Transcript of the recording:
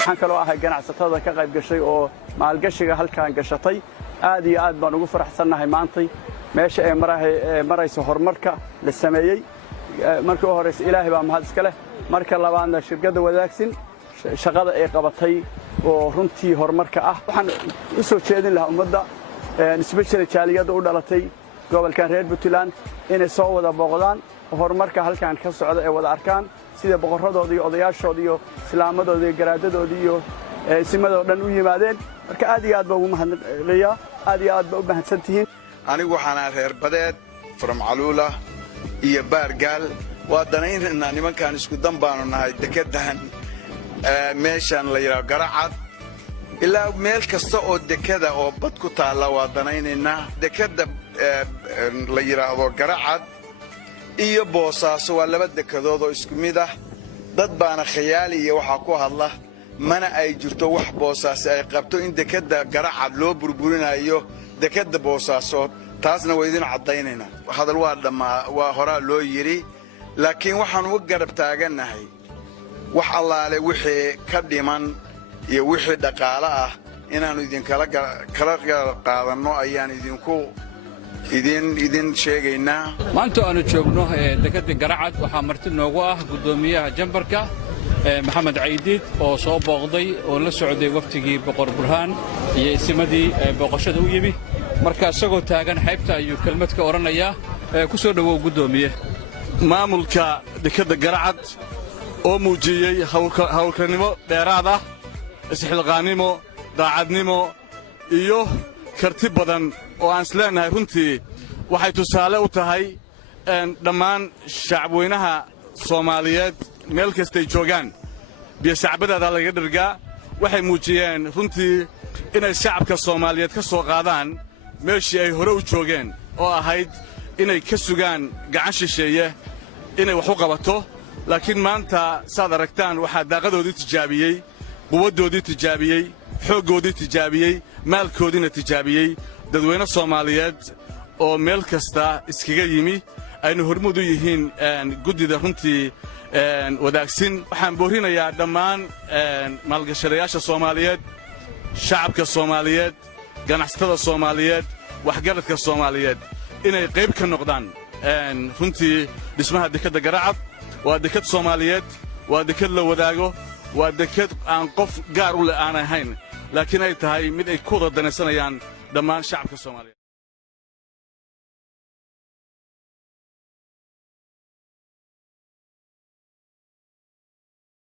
waxaan kaloo ahay ganacsatada ka qayb gashay oo maalgashiga halkaan gashatay aad iyo aad baan ugu faraxsannahay maantay meesha ay marayso horumarka la sameeyey markii u horeysa ilaahay baa mahad iska leh marka labaadna shirkadda wadaagsin shaqada ay qabatay oo runtii horumarka ah waxaan u soo jeedin lahaa ummadda isbeshel jaaliyadda u dhalatay gobolkan reer Puntland inay soo wada booqdaan horumarka halkaan ka socda ee wada arkaan sida boqoradooda iyo odayaashooda iyo islaamadooda iyo garaadadooda iyo isimadoo dhan u yimaadeen marka aad iyo aad baa ugu mahadnaqayaa aad iyo aad baa u mahadsantihiin anigu waxaan reer badeed farmacluula iyo baargaal waa danaynaynaa nimankaan isku dambaanu nahay dekedan meeshan la yiraahdo Garacad ilaa meel kasta oo dekada oo bad ku taala waa danaynaynaa dekada la yiraahdo Garacad iyo Boosaaso waa laba dekadood oo isku mid ah dad baana khiyaali iyo waxa ku hadla mana ay jirto wax Boosaaso ay qabto in dekada Garacad loo burburinayo dekada Boosaaso taasna way idin cadaynayna hadal waa horaa loo yiri laakiin waxaan u garab taaganahay wax allaale wixii ka dhiman iyo wixii dhaqaale ah inaanu idin kala qaadano ayaan idin sheegaynaa maanta aanu joogno dekada Garacad waxa marti noogu ah gudoomiyaha jambarka maxamed Caydiid oo soo booqday oo la socday waqtigii boqor Burhaan iyo isimadii booqashada u yimi marka asagoo taagan xeebta ayuu kelmad ka oranayaa ku soo dhawow gudoomiye maamulka dekada Garacad oo muujiyay hawlkarnimo dheeraad ah isxilqaanimo daacadnimo iyo karti badan oo aan isleenahay runtii waxay tusaale u tahay dhammaan shacabweynaha Soomaaliyeed meel kastay joogaan biyo shacbadaada laga dhirgaa waxay muujiyeen runtii inay shacabka Soomaaliyeed ka soo qaadaan meeshii ay hore u joogeen oo ahayd inay ka sugaan gacan shisheeye inay wax u qabato laakiin maanta saad aragtaan waxaa daaqadoodii tijaabiyey quwaddoodii tijaabiyey xooggoodii tijaabiyey maalkoodiina tijaabiyey dadweyne Soomaaliyeed oo meel kasta iskaga yimi aynu hormuud u yihiin guddida runtii wadaagsin waxaan boorinayaa dhammaan maalgashadayaasha Soomaaliyeed shacabka Soomaaliyeed ganacsatada Soomaaliyeed waxgaradka Soomaaliyeed inay qayb ka noqdaan runtii dhismaha dekada Garacad waa dekad Soomaaliyeed waa dekad la wadaago waa dekad aan qof gaar u leh aan ahayn laakiin ay tahay mid ay ku wada danaysanayaan dhammaan shacabka Soomaaliyeed